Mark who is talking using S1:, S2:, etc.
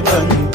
S1: ಬಂದ